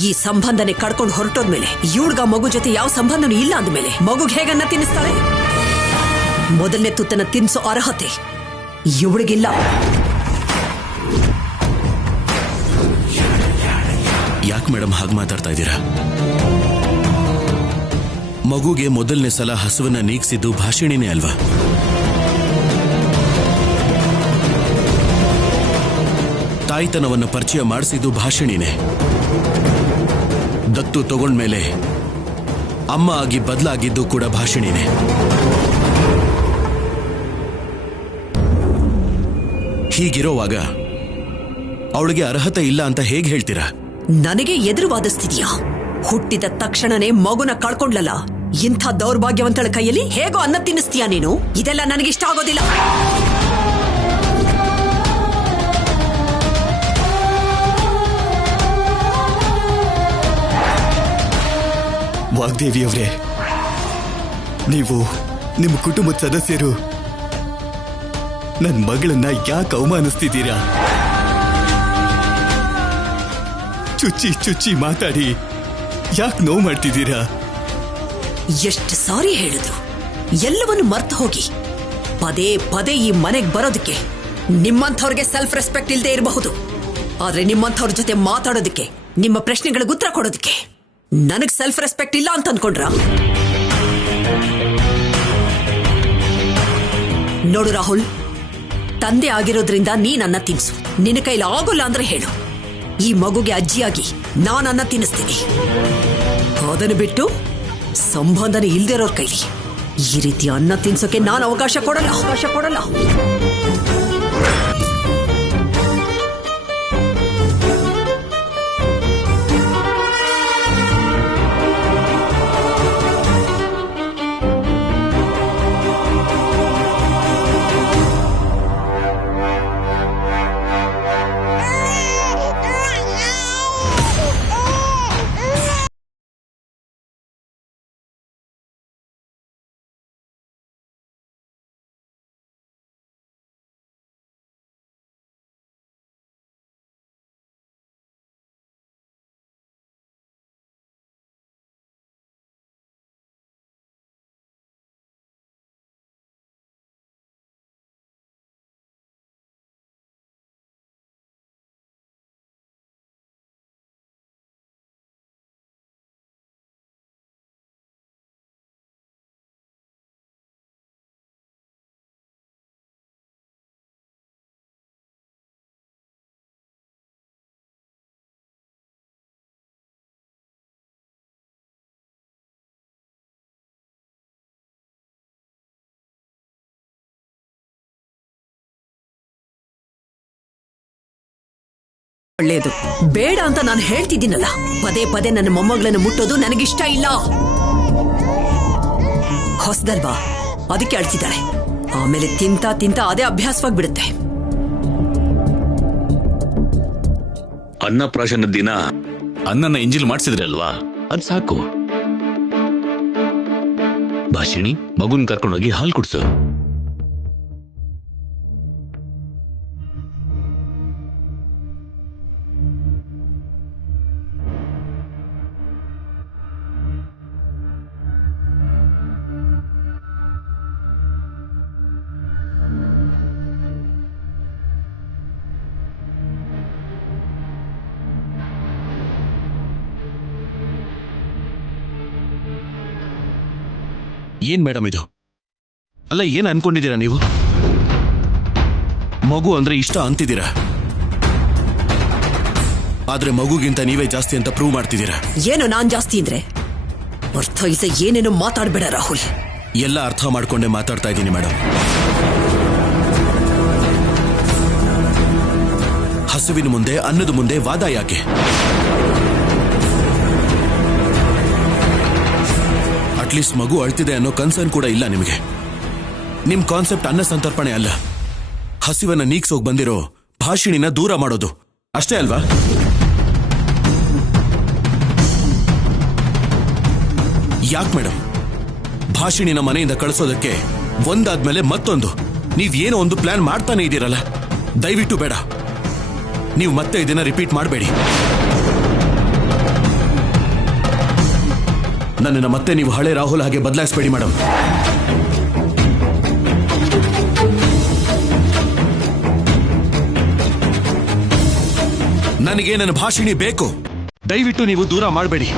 ಈ ಸಂಬಂಧನೆ ಕಡ್ಕೊಂಡು ಹೊರಟೋದ್ಮೇಲೆ ಇವಳ್ಗ ಮಗು ಜೊತೆ ಯಾವ ಸಂಬಂಧನೂ ಇಲ್ಲ ಅಂದ್ಮೇಲೆ ಮಗುಗೆ ಹೇಗನ್ನ ತಿನ್ನಿಸ್ತಾಳೆ? ಮೊದಲನೇ ತುತ್ತನ ತಿನ್ಸೋ ಅರ್ಹತೆ ಇವಳಿಗಿಲ್ಲ. ಯಾಕೆ ಮೇಡಮ್ ಹಾಗೆ ಮಾತಾಡ್ತಾ ಇದ್ದೀರಾ? ಮಗುಗೆ ಮೊದಲನೇ ಸಲ ಹಸುವನ್ನ ನೀಗಿಸಿದ್ದು ಭಾಷಿಣಿನೇ ಅಲ್ವಾ? ತಾಯ್ತನವನ್ನ ಪರಿಚಯ ಮಾಡಿಸಿದ್ದು ಭಾಷಿಣಿನೇ. ದತ್ತು ತಗೊಂಡ್ಮೇಲೆ ಅಮ್ಮ ಆಗಿ ಬದಲಾಗಿದ್ದು ಕೂಡ ಭಾಷಿಣಿನೇ. ಹೀಗಿರೋವಾಗ ಅವಳಿಗೆ ಅರ್ಹತೆ ಇಲ್ಲ ಅಂತ ಹೇಗೆ ಹೇಳ್ತೀರಾ? ನನಗೆ ಎದುರು ವಾದಿಸ್ತಿದ್ಯಾ? ಹುಟ್ಟಿದ ತಕ್ಷಣನೇ ಮಗುನ ಕಳ್ಕೊಂಡ್ಲಲ್ಲ, ಇಂಥ ದೌರ್ಭಾಗ್ಯವಂತಳ ಕೈಯಲ್ಲಿ ಹೇಗೋ ಅನ್ನ ತಿನ್ನಿಸ್ತೀಯಾ ನೀನು? ಇದೆಲ್ಲ ನನಗಿಷ್ಟ ಆಗೋದಿಲ್ಲ. ವಾಗ್ದೇವಿಯವರೇ, ನೀವು ನಿಮ್ಮ ಕುಟುಂಬದ ಸದಸ್ಯರು ನನ್ನ ಮಗಳನ್ನ ಯಾಕೆ ಅವಮಾನಿಸ್ತಿದ್ದೀರಾ? ಚುಚ್ಚಿ ಚುಚ್ಚಿ ಮಾತಾಡಿ ಯಾಕೆ ನೋವು ಮಾಡ್ತಿದ್ದೀರಾ? ಎಷ್ಟು ಸಾರಿ ಹೇಳುದು? ಎಲ್ಲವನ್ನು ಮರ್ತು ಹೋಗಿ ಪದೇ ಪದೇ ಈ ಮನೆಗೆ ಬರೋದಕ್ಕೆ ನಿಮ್ಮಂಥವ್ರಿಗೆ ಸೆಲ್ಫ್ ರೆಸ್ಪೆಕ್ಟ್ ಇಲ್ಲದೆ ಇರಬಹುದು, ಆದ್ರೆ ನಿಮ್ಮಂಥವ್ರ ಜೊತೆ ಮಾತಾಡೋದಕ್ಕೆ, ನಿಮ್ಮ ಪ್ರಶ್ನೆಗಳಿಗೆ ಉತ್ತರ ಕೊಡೋದಕ್ಕೆ ನನಗ್ ಸೆಲ್ಫ್ ರೆಸ್ಪೆಕ್ಟ್ ಇಲ್ಲ ಅಂತ ಅನ್ಕೊಂಡ್ರ? ನೋಡು ರಾಹುಲ್, ತಂದೆ ಆಗಿರೋದ್ರಿಂದ ನೀನನ್ನ ತಿನ್ಸು. ನಿನ್ನ ಕೈಲಿ ಆಗೋಲ್ಲ ಅಂದ್ರೆ ಹೇಳು. ಈ ಮಗುಗೆ ಅಜ್ಜಿಯಾಗಿ ನಾನನ್ನ ತಿನ್ನಿಸ್ತೀನಿ. ಅದನ್ನು ಬಿಟ್ಟು ಸಂಬಂಧನ ಇಲ್ದಿರೋರ್ ಕೈಲಿ ಈ ರೀತಿ ಅನ್ನ ತಿನ್ಸೋಕೆ ನಾನು ಅವಕಾಶ ಕೊಡಲ್ಲ. ಒಳ್ಳೇದು ಬೇಡ ಅಂತ ನಾನು ಹೇಳ್ತಿದ್ದೀನಲ್ಲ. ಪದೇ ಪದೇ ನನ್ನ ಮೊಮ್ಮಗಳನ್ನು ಮುಟ್ಟೋದು ನನಗಿಷ್ಟ ಇಲ್ಲ. ಹೊಸದಲ್ವಾ, ಅದಕ್ಕೆ ಅಳ್ತಿದ್ದಾಳೆ. ಆಮೇಲೆ ತಿಂತ ತಿಂತ ಅದೇ ಅಭ್ಯಾಸವಾಗ್ಬಿಡುತ್ತೆ. ಅನ್ನಪ್ರಾಶನದ ದಿನ ಅನ್ನನ ಇಂಜಿಲ್ ಮಾಡಿಸಿದ್ರಿ ಅಲ್ವಾ, ಅದ್ ಸಾಕು. ಭಾಷಿಣಿ, ಮಗುನ್ ಕರ್ಕೊಂಡೋಗಿ ಹಾಲು ಕುಡ್ಸು. ಏನ್ ಮೇಡಮ್ ಇದು? ಅಲ್ಲ, ಏನ್ ಅನ್ಕೊಂಡಿದ್ದೀರಾ ನೀವು? ಮಗು ಅಂದ್ರೆ ಇಷ್ಟ ಅಂತಿದ್ದೀರಾ, ಆದ್ರೆ ಮಗುಗಿಂತ ನೀವೇ ಜಾಸ್ತಿ ಅಂತ ಪ್ರೂವ್ ಮಾಡ್ತಿದ್ದೀರಾ. ಏನು ನಾನ್ ಜಾಸ್ತಿ ಅಂದ್ರೆ? ಅರ್ಥೈಸ ಏನೇನು ಮಾತಾಡ್ಬೇಡ ರಾಹುಲ್. ಎಲ್ಲ ಅರ್ಥ ಮಾಡ್ಕೊಂಡೆ ಮಾತಾಡ್ತಾ ಇದ್ದೀನಿ ಮೇಡಮ್. ಹಸುವಿನ ಮುಂದೆ, ಅನ್ನದ ಮುಂದೆ ವಾದ ಯಾಕೆ? ಅಟ್ಲೀಸ್ಟ್ ಮಗು ಅಳ್ತಿದೆ ಅನ್ನೋ ಕನ್ಸರ್ನ್ ಕೂಡ ಇಲ್ಲ ನಿಮಗೆ. ನಿಮ್ ಕಾನ್ಸೆಪ್ಟ್ ಅನ್ನ ಸಂತರ್ಪಣೆ ಅಲ್ಲ, ಹಸಿವನ್ನ ನೀಗ್ಸೋಗ್ ಬಂದಿರೋ ಭಾಷಿಣಿನ ದೂರ ಮಾಡೋದು ಅಷ್ಟೇ ಅಲ್ವಾ? ಯಾಕೆ ಮೇಡಮ್ ಭಾಷಿಣಿನ ಮನೆಯಿಂದ ಕಳಿಸೋದಕ್ಕೆ ಒಂದಾದ್ಮೇಲೆ ಮತ್ತೊಂದು ನೀವೇನೋ ಒಂದು ಪ್ಲಾನ್ ಮಾಡ್ತಾನೆ ಇದ್ದೀರಲ್ಲ? ದಯವಿಟ್ಟು ಬೇಡ, ನೀವು ಮತ್ತೆ ಇದನ್ನ ರಿಪೀಟ್ ಮಾಡಬೇಡಿ. ನನ್ನನ್ನು ಮತ್ತೆ ನೀವು ಹಳೆ ರಾಹುಲ್ ಹಾಗೆ ಬದಲಾಯಿಸಬೇಡಿ ಮೇಡಮ್. ನನಗೆ ನನ್ನ ಭಾಷಿಣಿ ಬೇಕು. ದಯವಿಟ್ಟು ನೀವು ದೂರ ಮಾಡಬೇಡಿ.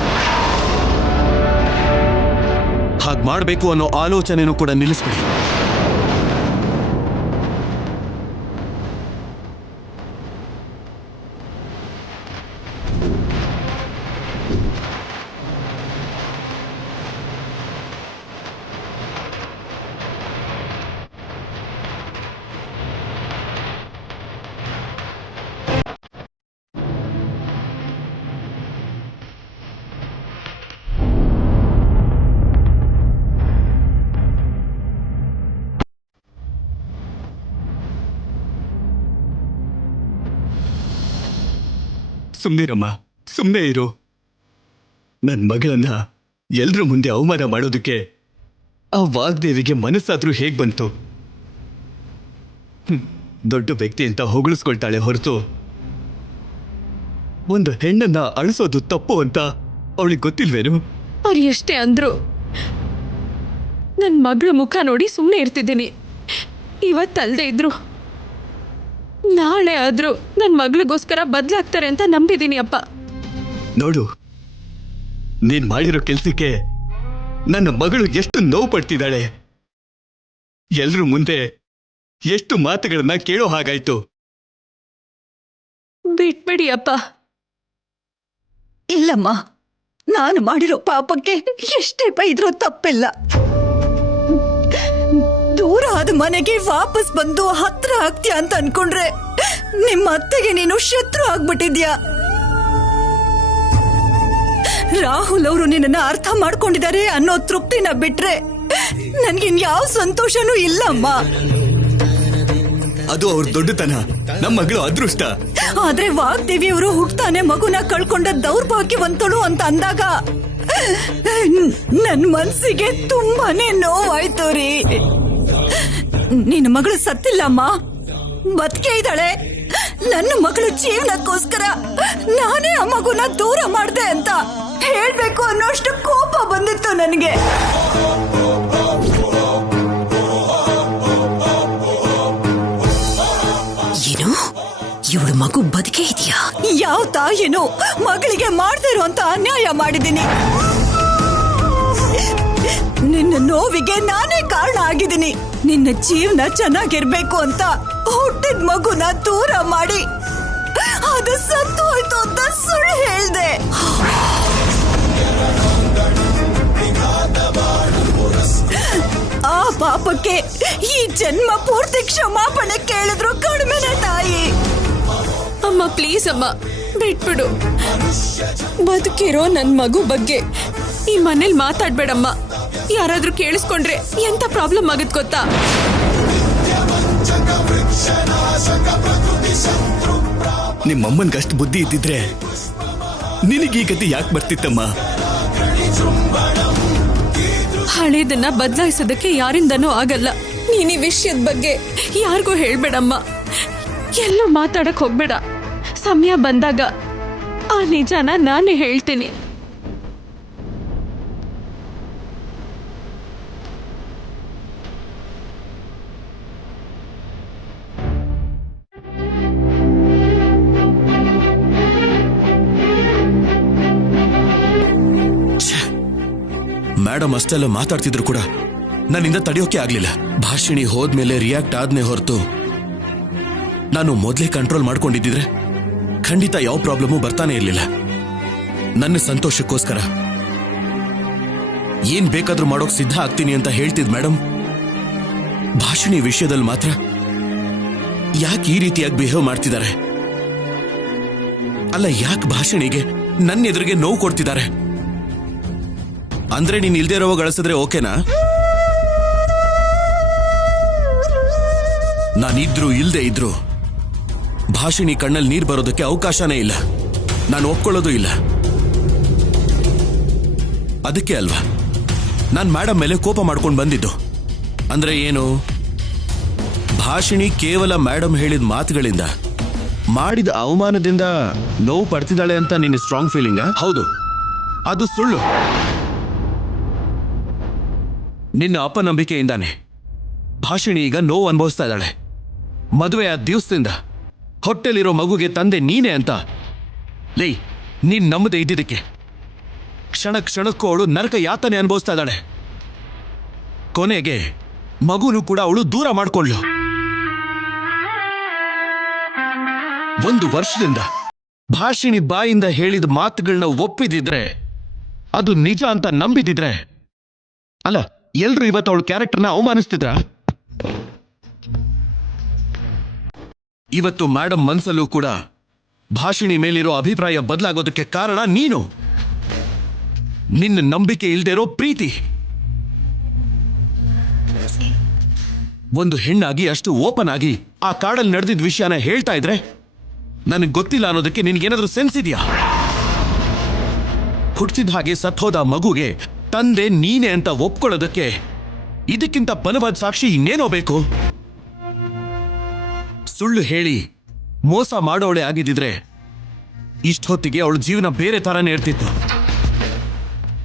ಹಾಗೆ ಮಾಡಬೇಕು ಅನ್ನೋ ಆಲೋಚನೆನೂ ಕೂಡ ನಿಲ್ಲಿಸ್ಬೇಡಿ. ಸುಮ್ನಿರಮ್ಮ, ಸುಮ್ಮನೆ ಇರು. ನನ್ನ ಮಗಳನ್ನ ಎಲ್ರ ಮುಂದೆ ಅವಮಾನ ಮಾಡೋದಕ್ಕೆ ಆ ವಾಗ್ದೇವಿಗೆ ಮನಸ್ಸಾದ್ರೂ ಹೇಗ್ ಬಂತು? ದೊಡ್ಡ ವ್ಯಕ್ತಿ ಅಂತ ಹೊಗಳಿಸ್ಕೊಳ್ತಾಳೆ ಹೊರತು ಒಂದು ಹೆಣ್ಣನ್ನ ಅಳಿಸೋದು ತಪ್ಪು ಅಂತ ಅವಳಿಗೆ ಗೊತ್ತಿಲ್ವೇನು? ಅವ್ರು ಎಷ್ಟೇ ಅಂದ್ರು ನನ್ನ ಮಗಳ ಮುಖ ನೋಡಿ ಸುಮ್ಮನೆ ಇರ್ತಿದ್ದೀನಿ. ಇವತ್ತಲ್ದೇ ಇದ್ರು ನಾಳೆ ಆದ್ರೂ ನನ್ನ ಮಗಳಿಗೋಸ್ಕರ ಬದಲಾಗ್ತಾರೆ ಅಂತ ನಂಬಿದ್ದೀನಿ ಅಪ್ಪ. ನೋಡು, ನೀನ್ ಮಾಡಿರೋ ಕೆಲ್ಸಕ್ಕೆ ನನ್ನ ಮಗಳು ಎಷ್ಟು ನೋವು ಪಡ್ತಿದ್ದಾಳೆ. ಎಲ್ರ ಮುಂದೆ ಎಷ್ಟು ಮಾತುಗಳನ್ನ ಕೇಳೋ ಹಾಗಾಯ್ತು. ಬಿಟ್ಬಿಡಿ ಅಪ್ಪ. ಇಲ್ಲಮ್ಮ, ನಾನು ಮಾಡಿರೋ ಪಾಪಕ್ಕೆ ಎಷ್ಟೇ ಬೈದ್ರೂ ತಪ್ಪಿಲ್ಲ. ದೂರ ಆದ ಮನೆಗೆ ವಾಪಸ್ ಬಂದು ಹತ್ರ ಆಗ್ತೀಯ ಅಂತ ಅನ್ಕೊಂಡ್ರೆ ನಿಮ್ಮ ಅತ್ತೆಗೆ ನೀನು ಶತ್ರು ಆಗ್ಬಿಟ್ಟಿದ್ಯಾ. ರಾಹುಲ್ ಅವರು ನಿನ್ನನ್ನ ಅರ್ಥ ಮಾಡ್ಕೊಂಡಿದ್ದಾರೆ ಅನ್ನೋ ತೃಪ್ತಿನ ಬಿಟ್ರೆ ನನ್ಗಿನ್ಯಾವ ಸಂತೋಷನೂ ಇಲ್ಲಮ್ಮ. ಅದು ಅವ್ರ ದೊಡ್ಡತನ, ನಮ್ಮ ಮಗಳು ಅದೃಷ್ಟ. ಆದ್ರೆ ವಾಗ್ದೇವಿಯವರು ಹುಟ್ಟಾನೆ ಮಗುನ ಕಳ್ಕೊಂಡ ದೌರ್ಭಾಗ್ಯವಂತಳು ಅಂತ ಅಂದಾಗ ನನ್ ಮನ್ಸಿಗೆ ತುಂಬಾನೇ ನೋವಾಯ್ತು ರೀ. ನಿನ್ನ ಮಗಳು ಸತ್ತಿಲ್ಲಮ್ಮ, ಬದುಕೇ ಇದ್ದಾಳೆ. ನನ್ನ ಮಗಳ ಜೀವನಕ್ಕೋಸ್ಕರ ನಾನೇ ಆ ಮಗುನ ದೂರ ಮಾಡ್ದೆ ಅಂತ ಹೇಳ್ಬೇಕು ಅನ್ನೋಷ್ಟು ಕೋಪ ಬಂದಿತ್ತು ನನಗೆ. ಏನು, ಇವಳು ಮಗು ಬದುಕೇ ಇದೆಯಾ? ಯಾವ ತಾಯಿನೋ ಮಗಳಿಗೆ ಮಾಡದೇ ಇರುವಂತ ಅನ್ಯಾಯ ಮಾಡಿದ್ದೀನಿ. ನಿನ್ನ ನೋವಿಗೆ ನಾನೇ ಕಾರಣ ಆಗಿದ್ದೀನಿ. ನಿನ್ನ ಜೀವನ ಚೆನ್ನಾಗಿರ್ಬೇಕು ಅಂತ ಹುಟ್ಟಿದ ಮಗುನ ದೂರ ಮಾಡಿ ಅದು ಸತ್ತು ಹೋಯ್ತು ಅಂತ ಸುಳ್ಳು ಹೇಳ್ದೆ. ಆ ಪಾಪಕ್ಕೆ ಈ ಜನ್ಮ ಪೂರ್ತಿ ಕ್ಷಮಾಪಣೆ ಕೇಳಿದ್ರು ಕಡಿಮೆನೆ ತಾಯಿ. ಅಮ್ಮ ಪ್ಲೀಸ್ ಅಮ್ಮ, ಬಿಟ್ಬಿಡು. ಬದುಕಿರೋ ನನ್ ಮಗು ಬಗ್ಗೆ ಈ ಮನೇಲಿ ಮಾತಾಡ್ಬೇಡಮ್ಮ. ಯಾರಾದ್ರೂ ಕೇಳಿಸ್ಕೊಂಡ್ರೆ ಎಂತ ಪ್ರಾಬ್ಲಮ್ ಆಗತ್ ಗೊತ್ತಾ? ನಿಮ್ಮಮ್ಮನ್ಗಷ್ಟು ಬುದ್ಧಿ ಇದ್ದಿದ್ರೆ ನಿನಗೀ ಗತಿ ಯಾಕೆ ಬರ್ತಿತ್ತಮ್ಮ? ಹಳೇದನ್ನ ಬದಲಾಯಿಸೋದಕ್ಕೆ ಯಾರಿಂದನೂ ಆಗಲ್ಲ. ನೀನ್ ಈ ವಿಷಯದ ಬಗ್ಗೆ ಯಾರಿಗೂ ಹೇಳ್ಬೇಡಮ್ಮ. ಎಲ್ಲೂ ಮಾತಾಡಕ್ ಹೋಗ್ಬೇಡ. ಸಮಯ ಬಂದಾಗ ಆ ನಿಜಾನ ನಾನೇ ಹೇಳ್ತೀನಿ. ಮೇಡಮ್ ಅಷ್ಟೆಲ್ಲ ಮಾತಾಡ್ತಿದ್ರು ಕೂಡ ನನ್ನಿಂದ ತಡೆಯೋಕೆ ಆಗ್ಲಿಲ್ಲ. ಭಾಷಿಣಿ ಹೋದ್ಮೇಲೆ ರಿಯಾಕ್ಟ್ ಆದ್ನೇ ಹೊರತು ನಾನು ಮೊದಲೇ ಕಂಟ್ರೋಲ್ ಮಾಡ್ಕೊಂಡಿದ್ದಿದ್ರೆ ಖಂಡಿತ ಯಾವ ಪ್ರಾಬ್ಲಮು ಬರ್ತಾನೆ ಇರಲಿಲ್ಲ. ನನ್ನ ಸಂತೋಷಕ್ಕೋಸ್ಕರ ಏನ್ ಬೇಕಾದ್ರೂ ಮಾಡೋಕ್ ಸಿದ್ಧ ಆಗ್ತೀನಿ ಅಂತ ಹೇಳ್ತಿದ್ ಮೇಡಮ್, ಭಾಷಿಣಿ ವಿಷಯದಲ್ಲಿ ಮಾತ್ರ ಯಾಕೆ ಈ ರೀತಿಯಾಗಿ ಬಿಹೇವ್ ಮಾಡ್ತಿದ್ದಾರೆ? ಅಲ್ಲ, ಯಾಕೆ ಭಾಷಿಣಿಗೆ ನನ್ನ ಎದುರಿಗೆ ನೋವು ಕೊಡ್ತಿದ್ದಾರೆ? ಅಂದ್ರೆ ನೀನ್ ಇಲ್ದೇ ಇರೋವಾಗ ಗಳಿಸಿದ್ರೆ ಓಕೆನಾ? ನಾನಿದ್ರು ಇಲ್ದೇ ಇದ್ರು ಭಾಷಿಣಿ ಕಣ್ಣಲ್ಲಿ ನೀರು ಬರೋದಕ್ಕೆ ಅವಕಾಶನೇ ಇಲ್ಲ. ನಾನು ಒಪ್ಕೊಳ್ಳೋದು ಇಲ್ಲ. ಅದಕ್ಕೆ ಅಲ್ವಾ ನಾನು ಮೇಡಮ್ ಮೇಲೆ ಕೋಪ ಮಾಡ್ಕೊಂಡು ಬಂದಿದ್ದು. ಅಂದ್ರೆ ಏನು, ಭಾಷಿಣಿ ಕೇವಲ ಮೇಡಮ್ ಹೇಳಿದ ಮಾತುಗಳಿಂದ, ಮಾಡಿದ ಅವಮಾನದಿಂದ ನೋವು ಪಡ್ತಿದ್ದಾಳೆ ಅಂತ ನಿನ್ನ ಸ್ಟ್ರಾಂಗ್ ಫೀಲಿಂಗ? ಹೌದು, ಅದು ಸುಳ್ಳು. ನಿನ್ನ ಅಪನಂಬಿಕೆಯಿಂದಾನೆ ಭಾಷಿಣಿ ಈಗ ನೋವು ಅನುಭವಿಸ್ತಾ ಇದ್ದಾಳೆ. ಮದುವೆಯ ದಿವಸದಿಂದ ಹೊಟ್ಟೆಲಿರೋ ಮಗುಗೆ ತಂದೆ ನೀನೇ ಅಂತ ಲೇ, ನೀನ್ ನಂಬದೆ ಇದ್ದಿದ್ದಕ್ಕೆ ಕ್ಷಣ ಕ್ಷಣಕ್ಕೂ ಅವಳು ನರಕ ಯಾತನೆ ಅನುಭವಿಸ್ತಾ ಇದ್ದಾಳೆ. ಕೊನೆಗೆ ಮಗುನು ಕೂಡ ಅವಳು ದೂರ ಮಾಡ್ಕೊಳ್ಳು. 1 ವರ್ಷದಿಂದ ಭಾಷಿಣಿ ಬಾಯಿಂದ ಹೇಳಿದ ಮಾತುಗಳನ್ನ ಒಪ್ಪಿದಿದ್ರೆ, ಅದು ನಿಜ ಅಂತ ನಂಬಿದಿದ್ರೆ, ಅಲ್ಲ ಎಲ್ರು ಇವತ್ತು ಅವಳ ಕ್ಯಾರೆಕ್ಟರ್ನ ಅವಮಾನಿಸ್ತಿದ್ರ? ಇವತ್ತು ಮೇಡಮ್ ಮನ್ಸಲ್ಲೂ ಕೂಡ ಭಾಷಿಣಿ ಮೇಲಿರೋ ಅಭಿಪ್ರಾಯ ಬದಲಾಗೋದಕ್ಕೆ ಕಾರಣ ನೀನು. ನಿನ್ನ ನಂಬಿಕೆ ಇಲ್ದೇ ಇರೋ ಪ್ರೀತಿ. ಒಂದು ಹೆಣ್ಣಾಗಿ ಅಷ್ಟು ಓಪನ್ ಆಗಿ ಆ ಕಾಡಲ್ಲಿ ನಡೆದಿದ್ದ ವಿಷಯನ ಹೇಳ್ತಾ ಇದ್ರೆ ನನಗೆ ಗೊತ್ತಿಲ್ಲ ಅನ್ನೋದಕ್ಕೆ ನಿನ್ಗೇನಾದ್ರೂ ಸೆನ್ಸ್ ಇದೆಯಾ? ಹುಟ್ಟಿಸಿದ ಹಾಗೆ ಸತ್ತೋದ ಮಗುಗೆ ತಂದೆ ನೀನೆ ಅಂತ ಒಪ್ಕೊಳ್ಳೋದಕ್ಕೆ ಇದಕ್ಕಿಂತ ಬಲವಾದ ಸಾಕ್ಷಿ ಇನ್ನೇನೋ ಬೇಕು? ಸುಳ್ಳು ಹೇಳಿ ಮೋಸ ಮಾಡೋಳೆ ಆಗಿದ್ದಿದ್ರೆ ಇಷ್ಟೊತ್ತಿಗೆ ಅವಳ ಜೀವನ ಬೇರೆ ತರಾನೇ ಇರ್ತಿತ್ತು.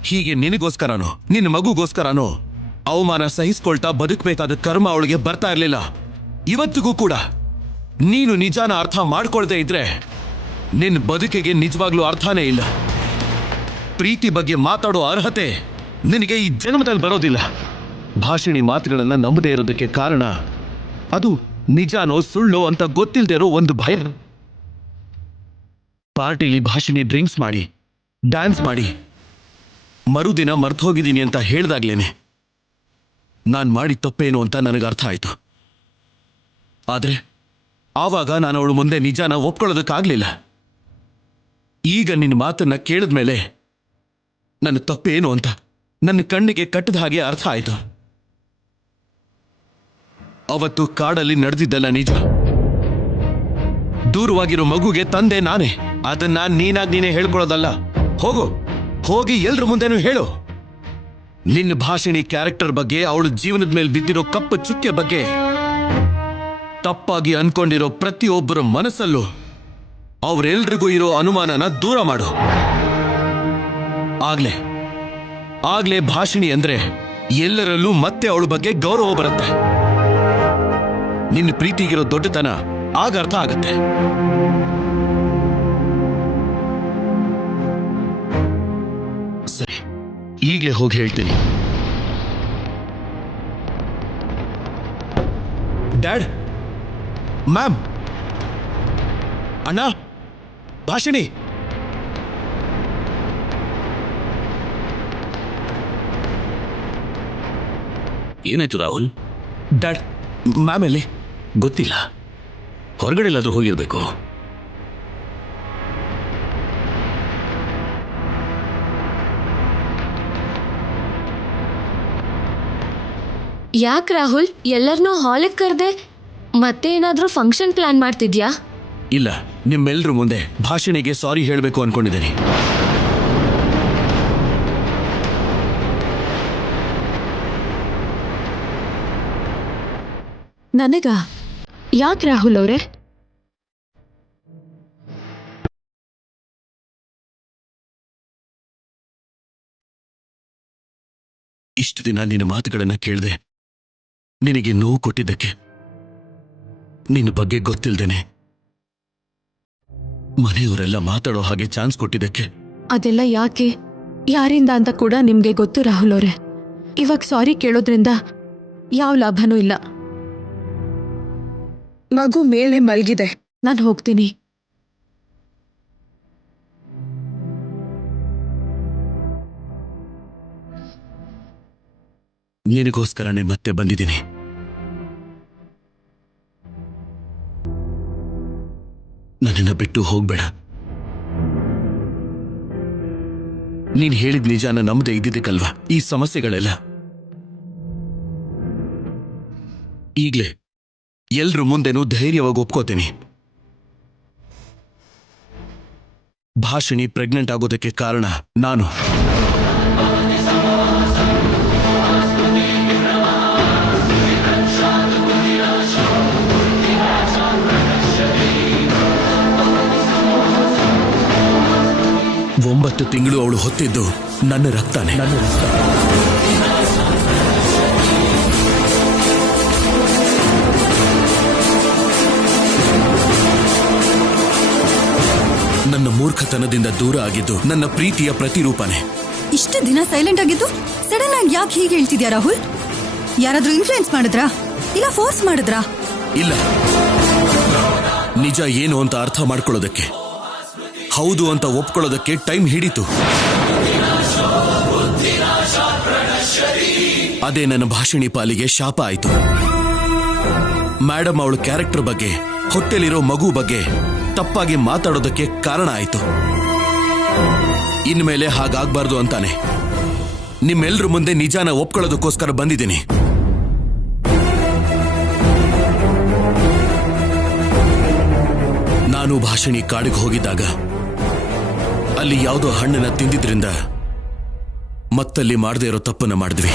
ಹೀಗೆ ನಿನಗೋಸ್ಕರನೋ ನಿನ್ನ ಮಗುಗೋಸ್ಕರನೋ ಅವಮಾನ ಸಹಿಸ್ಕೊಳ್ತಾ ಬದುಕಬೇಕಾದ ಕರ್ಮ ಅವಳಿಗೆ ಬರ್ತಾ ಇರಲಿಲ್ಲ. ಇವತ್ತಿಗೂ ಕೂಡ ನೀನು ನಿಜಾನ ಅರ್ಥ ಮಾಡ್ಕೊಳ್ದೇ ಇದ್ರೆ ನಿನ್ನ ಬದುಕಿಗೆ ನಿಜವಾಗ್ಲೂ ಅರ್ಥನೇ ಇಲ್ಲ. ಪ್ರೀತಿ ಬಗ್ಗೆ ಮಾತಾಡೋ ಅರ್ಹತೆ ನಿನಗೆ ಈ ಜನ್ಮದಲ್ಲಿ ಬರೋದಿಲ್ಲ. ಭಾಷಿಣಿ ಮಾತುಗಳನ್ನ ನಂಬದೇ ಇರೋದಕ್ಕೆ ಕಾರಣ ಅದು ನಿಜಾನೋ ಸುಳ್ಳೋ ಅಂತ ಗೊತ್ತಿಲ್ಲದೆ ಇರೋ ಒಂದು ಭಯ. ಪಾರ್ಟಿಲಿ ಭಾಷಿಣಿ ಡ್ರಿಂಕ್ಸ್ ಮಾಡಿ ಡ್ಯಾನ್ಸ್ ಮಾಡಿ ಮರುದಿನ ಮರ್ತೋಗಿದ್ದೀನಿ ಅಂತ ಹೇಳ್ದಾಗ್ಲೇನೆ ನಾನು ಮಾಡಿ ತಪ್ಪೇನು ಅಂತ ನನಗೆ ಅರ್ಥ ಆಯ್ತು. ಆದ್ರೆ ಆವಾಗ ನಾನು ಅವಳು ಮುಂದೆ ನಿಜಾನ ಒಪ್ಕೊಳ್ಳೋದಕ್ಕಾಗ್ಲಿಲ್ಲ. ಈಗ ನಿನ್ನ ಮಾತನ್ನ ಕೇಳಿದ್ಮೇಲೆ ನನ್ನ ತಪ್ಪೇನು ಅಂತ ನನ್ನ ಕಣ್ಣಿಗೆ ಕಟ್ಟದ ಹಾಗೆ ಅರ್ಥ ಆಯ್ತು. ಅವತ್ತು ಕಾಡಲ್ಲಿ ನಡೆದಿದ್ದಲ್ಲ ನಿಜ. ದೂರವಾಗಿರೋ ಮಗುಗೆ ತಂದೆ ನಾನೇ. ಅದನ್ನ ನೀನೇ ಹೇಳ್ಕೊಳ್ಳೋದಲ್ಲ. ಹೋಗಿ ಎಲ್ರ ಮುಂದೆನೂ ಹೇಳು. ನಿನ್ನ ಭಾಷಿಣಿ ಕ್ಯಾರೆಕ್ಟರ್ ಬಗ್ಗೆ, ಅವಳ ಜೀವನದ ಮೇಲೆ ಬಿದ್ದಿರೋ ಕಪ್ಪು ಚುಕ್ಕೆ ಬಗ್ಗೆ ತಪ್ಪಾಗಿ ಅನ್ಕೊಂಡಿರೋ ಪ್ರತಿಯೊಬ್ಬರ ಮನಸ್ಸಲ್ಲೂ ಅವರೆಲ್ರಿಗೂ ಇರೋ ಅನುಮಾನನ ದೂರ ಮಾಡು. ಆಗ್ಲೇ ಭಾಷಿಣಿ ಅಂದ್ರೆ ಎಲ್ಲರಲ್ಲೂ ಮತ್ತೆ ಅವಳ ಬಗ್ಗೆ ಗೌರವ ಬರುತ್ತೆ. ನಿನ್ನ ಪ್ರೀತಿಗಿರೋ ದೊಡ್ಡತನ ಆಗ ಅರ್ಥ ಆಗತ್ತೆ. ಸರಿ, ಈಗಲೇ ಹೋಗಿ ಹೇಳ್ತೀನಿ. ಡ್ಯಾಡ್, ಮ್ಯಾಮ್, ಅಣ್ಣ, ಭಾಷಿಣಿ. ಏನಾಯ್ತು ರಾಹುಲ್? ಡ್ಯಾಡ್, ಮ್ಯಾಮ್ ಎಲ್ಲಿ? ಗೊತ್ತಿಲ್ಲ, ಹೊರಗಡೆ ಎಲ್ಲಾದ್ರೂ ಹೋಗಿರ್ಬೇಕು. ಯಾಕೆ ರಾಹುಲ್ ಎಲ್ಲರನ್ನೂ ಹಾಲಿಗೆ ಕರೆದೆ? ಮತ್ತೆ ಏನಾದರೂ ಫಂಕ್ಷನ್ ಪ್ಲಾನ್ ಮಾಡ್ತಿದ್ಯಾ? ಇಲ್ಲ, ನಿಮ್ಮೆಲ್ರ ಮುಂದೆ ಭಾಷಿಣಿಗೆ ಸಾರಿ ಹೇಳಬೇಕು ಅನ್ಕೊಂಡಿದ್ದೀನಿ. ನನಗ ಯಾಕೆ ರಾಹುಲ್ ಅವರೇ? ಇಷ್ಟು ದಿನ ನಿನ್ನ ಮಾತುಗಳನ್ನ ಕೇಳಿದೆ, ನಿನಗೆ ನೋವು ಕೊಟ್ಟಿದ್ದಕ್ಕೆ, ನಿನ್ನ ಬಗ್ಗೆ ಗೊತ್ತಿಲ್ದೇನೆ ಮನೆಯವರೆಲ್ಲ ಮಾತಾಡೋ ಹಾಗೆ ಚಾನ್ಸ್ ಕೊಟ್ಟಿದ್ದಕ್ಕೆ. ಅದೆಲ್ಲ ಯಾಕೆ, ಯಾರಿಂದ ಅಂತ ಕೂಡ ನಿಮ್ಗೆ ಗೊತ್ತು ರಾಹುಲ್ ಅವರೇ. ಇವಾಗ ಸಾರಿ ಕೇಳೋದ್ರಿಂದ ಯಾವ ಲಾಭನೂ ಇಲ್ಲ. ಮಗು ಮೇಲೆ ಮಲಗಿದೆ, ನಾನು ಹೋಗ್ತೀನಿ. ನಿನಗೋಸ್ಕರನೇ ಮತ್ತೆ ಬಂದಿದ್ದೀನಿ. ನನ್ನನ್ನ ಬಿಟ್ಟು ಹೋಗ್ಬೇಡ. ನೀನ್ ಹೇಳಿದ ನಿಜಾನ ನಂಬದೆ ಇದ್ದಿದ್ದಕ್ಕಲ್ವಾ ಈ ಸಮಸ್ಯೆಗಳೆಲ್ಲ. ಈಗ್ಲೇ ಎಲ್ರ ಮುಂದೆನೂ ಧೈರ್ಯವಾಗಿ ಒಪ್ಕೋತೀನಿ. ಭಾಷಿಣಿ ಪ್ರೆಗ್ನೆಂಟ್ ಆಗೋದಕ್ಕೆ ಕಾರಣ ನಾನು. ಒಂಬತ್ತು ತಿಂಗಳು ಅವಳು ಹೊತ್ತಿದ್ದು ನನ್ನ ರಕ್ತಾನೆ. ಮೂರ್ಖತನದಿಂದ ದೂರ ಆಗಿದ್ದು ನನ್ನ ಪ್ರೀತಿಯ ಪ್ರತಿರೂಪನೇ. ಇಷ್ಟು ದಿನ ಸೈಲೆಂಟ್ ಆಗಿದ್ದು ಸಡನ್ ಆಗಿ ಯಾಕೆ ಹೀಗೆ ಹೇಳ್ತಿದ್ಯಾ ರಾಹುಲ್? ಯಾರಾದ್ರೂ ಇನ್ಫ್ಲುಯೆನ್ಸ್ ಮಾಡಿದ್ರಾ ಇಲ್ಲ ಫೋರ್ಸ್ ಮಾಡಿದ್ರಾ? ಇಲ್ಲ, ನಿಜ ಏನು ಅಂತ ಅರ್ಥ ಮಾಡ್ಕೊಳ್ಳೋದಕ್ಕೆ, ಹೌದು ಅಂತ ಒಪ್ಕೊಳ್ಳೋದಕ್ಕೆ ಟೈಮ್ ಹಿಡಿತು. ಅದೇ ನನ್ನ ಭಾಷಿಣಿ ಪಾಲಿಗೆ ಶಾಪ ಆಯ್ತು. ಮೇಡಮ್ ಅವಳ ಕ್ಯಾರೆಕ್ಟರ್ ಬಗ್ಗೆ, ಹೊಟ್ಟೆಲಿರೋ ಮಗು ಬಗ್ಗೆ ತಪ್ಪಾಗಿ ಮಾತಾಡೋದಕ್ಕೆ ಕಾರಣ ಆಯ್ತು. ಇನ್ಮೇಲೆ ಹಾಗಾಗ್ಬಾರ್ದು ಅಂತಾನೆ ನಿಮ್ಮೆಲ್ರ ಮುಂದೆ ನಿಜಾನ ಒಪ್ಕೊಳ್ಳೋದಕ್ಕೋಸ್ಕರ ಬಂದಿದ್ದೀನಿ. ನಾನು ಭಾಷಿಣಿ ಕಾಡಿಗೆ ಹೋಗಿದ್ದಾಗ ಅಲ್ಲಿ ಯಾವುದೋ ಹಣ್ಣನ್ನ ತಿಂದಿದ್ರಿಂದ ಮತ್ತಲ್ಲಿ ಮಾಡದೇ ಇರೋ ತಪ್ಪನ್ನ ಮಾಡಿದ್ವಿ.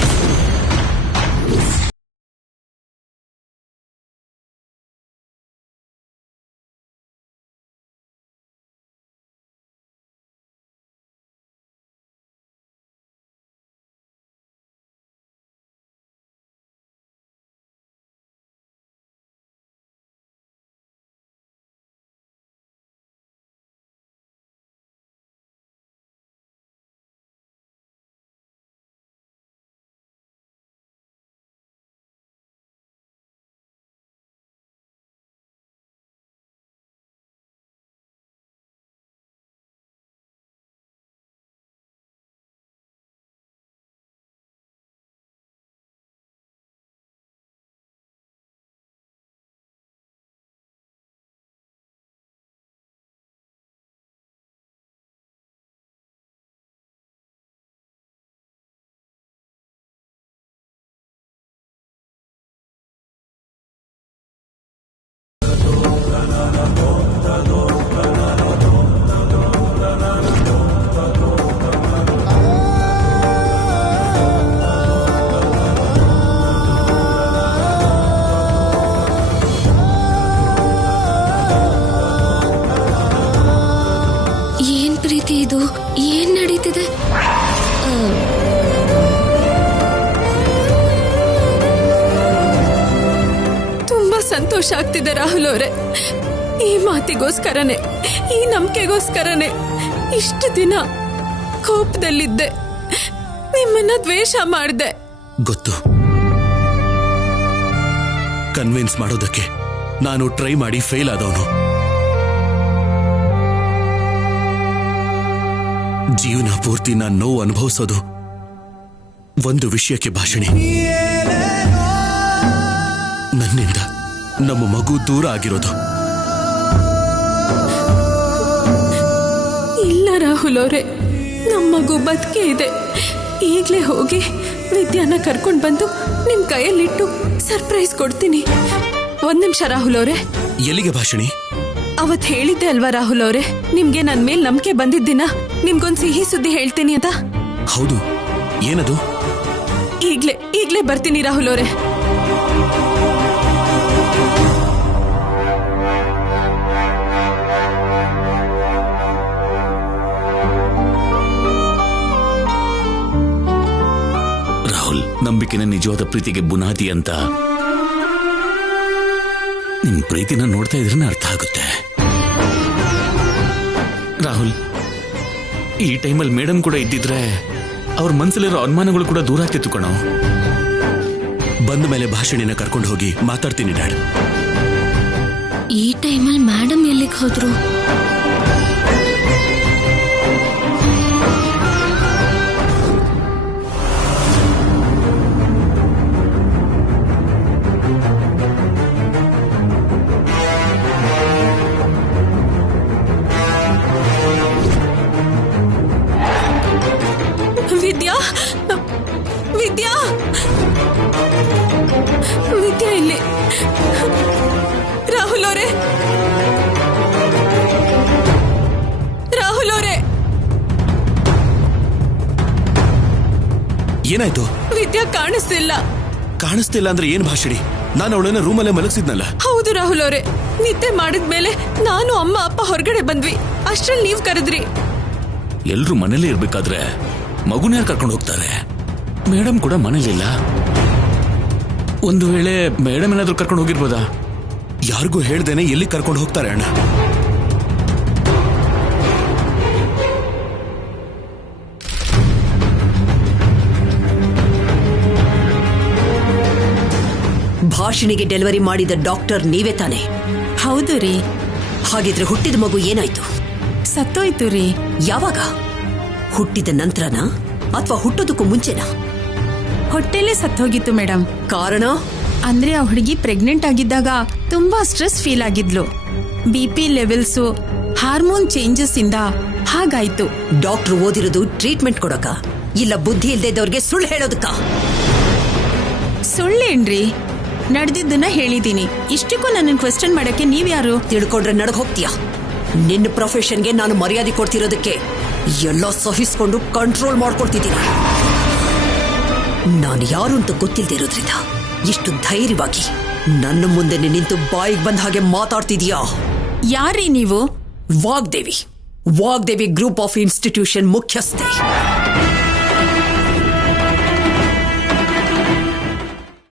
ಇದು ಏನ್ ನಡೀತಿದೆ? ತುಂಬಾ ಸಂತೋಷ ಆಗ್ತಿದೆ ರಾಹುಲ್ ಅವರೇ. ಈ ಮಾತಿಗೋಸ್ಕರನೇ, ಈ ನಂಬಿಕೆಗೋಸ್ಕರನೇ ಇಷ್ಟು ದಿನ ಕೋಪದಲ್ಲಿದ್ದೆ, ನಿಮ್ಮನ್ನ ದ್ವೇಷ ಮಾಡಿದೆ. ಗೊತ್ತು, ಕನ್ವಿನ್ಸ್ ಮಾಡೋದಕ್ಕೆ ನಾನು ಟ್ರೈ ಮಾಡಿ ಫೇಲ್ ಆದವನು. ಜೀವನ ಪೂರ್ತಿ ನಾನು ನೋವು ಅನುಭವಿಸೋದು ಒಂದು ವಿಷಯಕ್ಕೆ ಭಾಷಿಣಿ. ನನ್ನಿಂದ ನಮ್ಮ ಮಗು ದೂರ ಆಗಿರೋದು. ಇಲ್ಲ ರಾಹುಲ್ ಅವರೇ, ನಮ್ಮ ಮಗು ಬದುಕೇ ಇದೆ. ಈಗ್ಲೇ ಹೋಗಿ ವಿದ್ಯಾನ ಕರ್ಕೊಂಡು ಬಂದು ನಿಮ್ ಕೈಯಲ್ಲಿಟ್ಟು ಸರ್ಪ್ರೈಸ್ ಕೊಡ್ತೀನಿ. ಒಂದ್ ನಿಮಿಷ ರಾಹುಲ್ ಅವರೇ. ಎಲ್ಲಿಗೆ ಭಾಷಿಣಿ? ಅವತ್ ಹೇಳಿದ್ದೆ ಅಲ್ವಾ ರಾಹುಲ್ ಅವರೇ, ನಿಮ್ಗೆ ನನ್ ಮೇಲ್ ನಂಬಿಕೆ ಬಂದಿದ್ದಿನ ನಿಮ್ಗೊಂದ್ ಸಿಹಿ ಸುದ್ದಿ ಹೇಳ್ತೀನಿ ಅಂತ. ಹೌದು, ಏನದು? ಈಗ್ಲೇ ಬರ್ತೀನಿ ರಾಹುಲ್ ಅವರೇ. ರಾಹುಲ್, ನಂಬಿಕೆನ ನಿಜವಾದ ಪ್ರೀತಿಗೆ ಬುನಾದಿ ಅಂತ ನಿಮ್ ಪ್ರೀತಿನ ನೋಡ್ತಾ ಇದ್ರೆ ಅರ್ಥ ಆಗುತ್ತೆ. ರಾಹುಲ್, ಈ ಟೈಮಲ್ಲಿ ಮೇಡಮ್ ಕೂಡ ಇದ್ದಿದ್ರೆ ಅವ್ರ ಮನಸ್ಸಲ್ಲಿರೋ ಅನುಮಾನಗಳು ಕೂಡ ದೂರ ಆಗ್ತಿತ್ತು ಕಣೋ. ಬಂದ ಮೇಲೆ ಭಾಷಣಿನ ಕರ್ಕೊಂಡು ಹೋಗಿ ಮಾತಾಡ್ತೀನಿ ಡ್ಯಾಡ್. ಈ ಟೈಮಲ್ಲಿ ಮೇಡಮ್ ಎಲ್ಲಿಗೆ ಹೋದ್ರು? ವಿದ್ಯಾ ವಿದ್ಯಾ ವಿದ್ಯಾ ಇಲ್ಲಿ. ರಾಹುಲ್ ಅವರೇ, ರಾಹುಲ್ ಅವರೇ, ಏನಾಯ್ತು? ವಿದ್ಯಾ ಕಾಣಿಸ್ತಿಲ್ಲ. ಕಾಣಿಸ್ತಿಲ್ಲ ಅಂದ್ರೆ ಏನ್ ಭಾಷಿಣಿ? ನಾನು ಅವಳನ್ನ ರೂಮಲ್ಲೇ ಮಲಗಿಸಿದ್ನಲ್ಲ. ಹೌದು ರಾಹುಲ್ ಅವರೇ, ನಿದ್ದೆ ಮಾಡಿದ್ಮೇಲೆ ನಾನು ಅಮ್ಮ ಅಪ್ಪ ಹೊರಗಡೆ ಬಂದ್ವಿ. ಅಷ್ಟ್ರಲ್ಲಿ ನೀವ್ ಕರೆದ್ರಿ. ಎಲ್ರು ಮನೇಲಿ ಇರ್ಬೇಕಾದ್ರೆ ಮಗುನ ಯಾರು ಕರ್ಕೊಂಡು ಹೋಗ್ತಾರೆ? ಮೇಡಮ್ ಕೂಡ ಮನೇಲಿಲ್ಲ. ಒಂದು ವೇಳೆ ಮೇಡಮ್ ಏನಾದ್ರೂ ಕರ್ಕೊಂಡು ಹೋಗಿರ್ಬೋದಾ? ಯಾರಿಗೂ ಹೇಳ್ದೇನೆ ಎಲ್ಲಿ ಕರ್ಕೊಂಡು ಹೋಗ್ತಾರೆ ಅಣ್ಣ? ಭಾಷಿಣಿಗೆ ಡೆಲಿವರಿ ಮಾಡಿದ ಡಾಕ್ಟರ್ ನೀವೇ ತಾನೆ? ಹೌದು ರೀ. ಹಾಗಿದ್ರೆ ಹುಟ್ಟಿದ ಮಗು ಏನಾಯ್ತು? ಸತ್ತೋಯ್ತು ರೀ. ಯಾವಾಗ? ಹುಟ್ಟಿದ ನಂತರನಾ ಅಥವಾ ಹುಟ್ಟೋದಕ್ಕೂ ಮುಂಚೆನಾ? ಹೊಟ್ಟೆಲೇ ಸತ್ತೋಗಿತ್ತು ಮೇಡಮ್. ಕಾರಣ? ಅಂದ್ರೆ ಆ ಹುಡುಗಿ ಪ್ರೆಗ್ನೆಂಟ್ ಆಗಿದ್ದಾಗ ತುಂಬಾ ಸ್ಟ್ರೆಸ್ ಫೀಲ್ ಆಗಿದ್ಲು. BP ಲೆವೆಲ್ಸು, ಹಾರ್ಮೋನ್ ಚೇಂಜಸ್ ಇಂದ ಹಾಗಾಯ್ತು. ಡಾಕ್ಟರ್ ಓದಿರೋದು ಟ್ರೀಟ್ಮೆಂಟ್ ಕೊಡಕ, ಇಲ್ಲ ಬುದ್ಧಿ ಇಲ್ದೇದವ್ರಿಗೆ ಸುಳ್ಳು ಹೇಳೋದಕ್ಕ? ಸುಳ್ಳೇನ್ರಿ, ನಡೆದಿದ್ದನ್ನ ಹೇಳಿದೀನಿ. ಇಷ್ಟಕ್ಕೂ ನನ್ನ ಕ್ವೆಶ್ಚನ್ ಮಾಡಕ್ಕೆ ನೀವ್ಯಾರು? ತಿಳ್ಕೊಂಡ್ರೆ ನಡಗ್ ಹೋಗ್ತೀಯಾ? ನಿನ್ನ ಪ್ರೊಫೆಷನ್ಗೆ ನಾನು ಮರ್ಯಾದೆ ಕೊಡ್ತಿರೋದಕ್ಕೆ ಎಲ್ಲ ಸಹಿಸ್ಕೊಂಡು ಕಂಟ್ರೋಲ್ ಮಾಡ್ಕೊಳ್ತಿದ್ದೀನಿ. ನಾನು ಯಾರು ಅಂತ ಗೊತ್ತಿಲ್ಲದೆ ಇರೋದ್ರಿಂದ ಇಷ್ಟು ಧೈರ್ಯವಾಗಿ ನನ್ನ ಮುಂದೆ ನಿಂತು ಬಾಯಿಗೆ ಬಂದ ಹಾಗೆ ಮಾತಾಡ್ತಿದ್ಯಾ? ಯಾರೀ ನೀವು? ವಾಗ್ದೇವಿ ಗ್ರೂಪ್ ಆಫ್ ಇನ್ಸ್ಟಿಟ್ಯೂಷನ್ ಮುಖ್ಯಸ್ಥೆ.